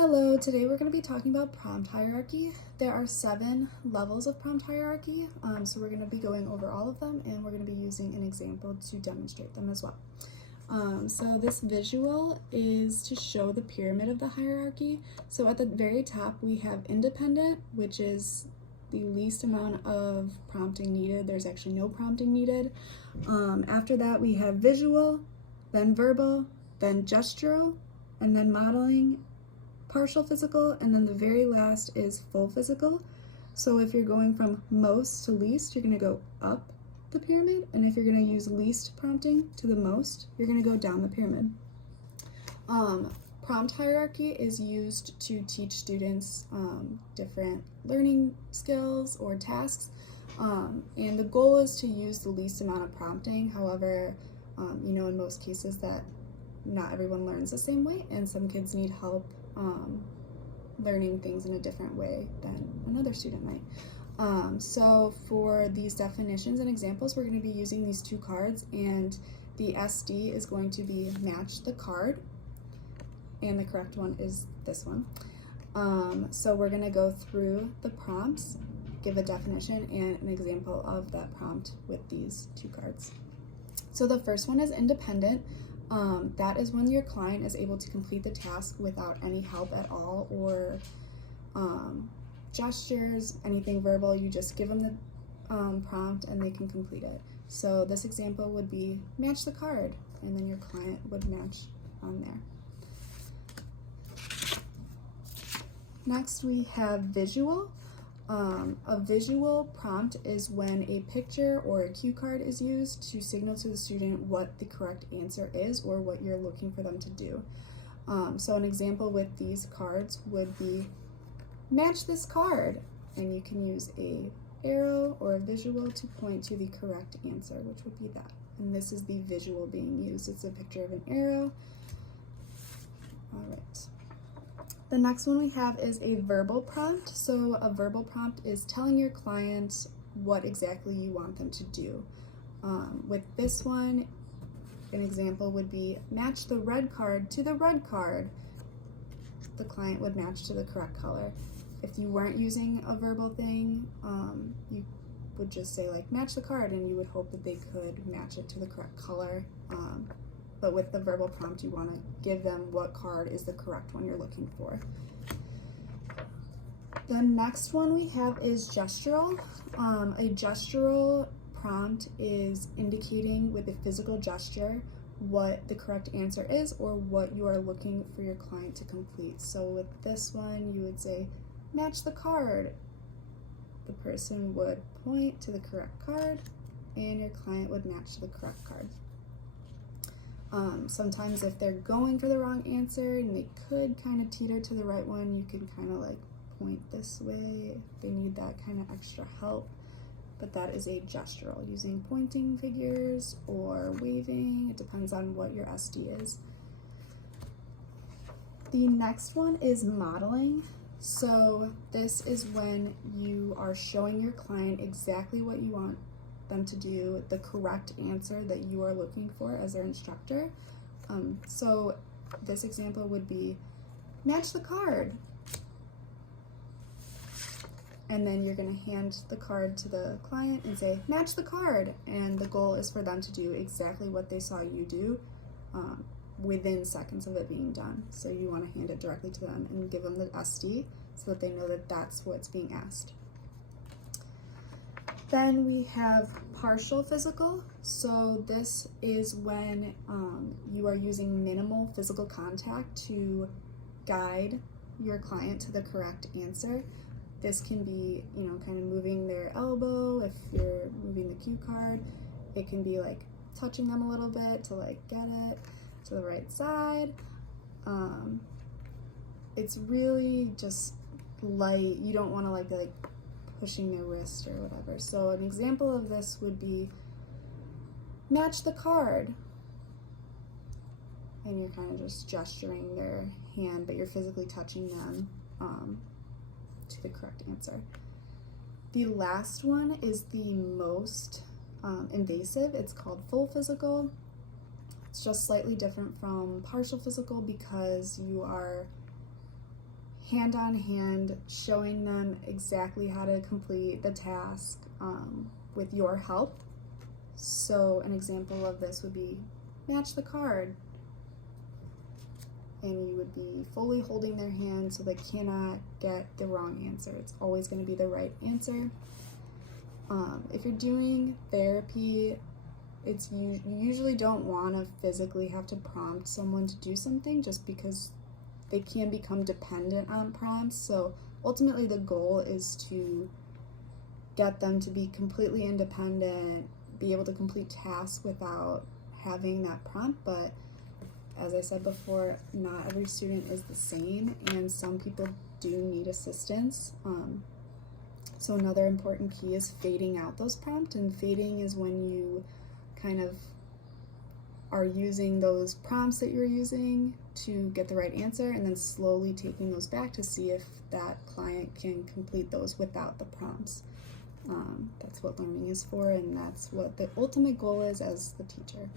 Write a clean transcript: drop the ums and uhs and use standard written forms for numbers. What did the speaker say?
Hello, today we're going to be talking about prompt hierarchy. There are 7 levels of prompt hierarchy, so we're going to be going over all of them, and we're going to be using an example to demonstrate them as well. So this visual is to show the pyramid of the hierarchy. So at the very top we have independent, which is the least amount of prompting needed. There's actually no prompting needed. After that we have visual, then verbal, then gestural, and then modeling, partial physical, and then the very last is full physical. So if you're going from most to least, you're going to go up the pyramid, and if you're going to use least prompting to the most, you're going to go down the pyramid. Prompt hierarchy is used to teach students different learning skills or tasks, and the goal is to use the least amount of prompting. However, in most cases that not everyone learns the same way, and some kids need help learning things in a different way than another student might. So for these definitions and examples, we're going to be using these 2 cards, and the SD is going to be match the card, and the correct one is this one. So we're going to go through the prompts, give a definition and an example of that prompt with these 2 cards. So the first one is independent. That is when your client is able to complete the task without any help at all, or gestures, anything verbal. You just give them the prompt and they can complete it. So this example would be match the card, and then your client would match on there. Next we have visual. A visual prompt is when a picture or a cue card is used to signal to the student what the correct answer is or what you're looking for them to do. So an example with these cards would be match this card, and you can use a arrow or a visual to point to the correct answer, which would be that. And this is the visual being used. It's a picture of an arrow. All right. The next one we have is a verbal prompt. So a verbal prompt is telling your client what exactly you want them to do. With this one, an example would be match the red card to the red card. The client would match to the correct color. If you weren't using a verbal thing, you would just say like match the card, and you would hope that they could match it to the correct color. But with the verbal prompt, you want to give them what card is the correct one you're looking for. The next one we have is gestural. A gestural prompt is indicating with a physical gesture what the correct answer is or what you are looking for your client to complete. So with this one, you would say, match the card. The person would point to the correct card, and your client would match to the correct card. Sometimes if they're going for the wrong answer and they could kind of teeter to the right one, you can kind of like point this way if they need that kind of extra help. But that is a gestural, using pointing figures or waving. It depends on what your SD is. The next one is modeling. So this is when you are showing your client exactly what you want them to do, the correct answer that you are looking for as their instructor. So this example would be match the card, and then you're going to hand the card to the client and say match the card, and the goal is for them to do exactly what they saw you do within seconds of it being done. So you want to hand it directly to them and give them the SD so that they know that that's what's being asked. Then we have partial physical. So this is when you are using minimal physical contact to guide your client to the correct answer. This can be, kind of moving their elbow if you're moving the cue card. It can be like touching them a little bit to like get it to the right side. It's really just light. You don't want to like pushing their wrist or whatever. So an example of this would be match the card, and you're kind of just gesturing their hand, but you're physically touching them to the correct answer. The last one is the most invasive. It's called full physical. It's just slightly different from partial physical because you are hand on hand, showing them exactly how to complete the task with your help. So an example of this would be match the card. And you would be fully holding their hand so they cannot get the wrong answer. It's always going to be the right answer. If you're doing therapy, you usually don't want to physically have to prompt someone to do something, just because they can become dependent on prompts. So ultimately the goal is to get them to be completely independent, be able to complete tasks without having that prompt. But as I said before, not every student is the same, and some people do need assistance. So another important key is fading out those prompts, and fading is when you kind of are using those prompts that you're using to get the right answer, and then slowly taking those back to see if that client can complete those without the prompts. That's what learning is for, and that's what the ultimate goal is as the teacher.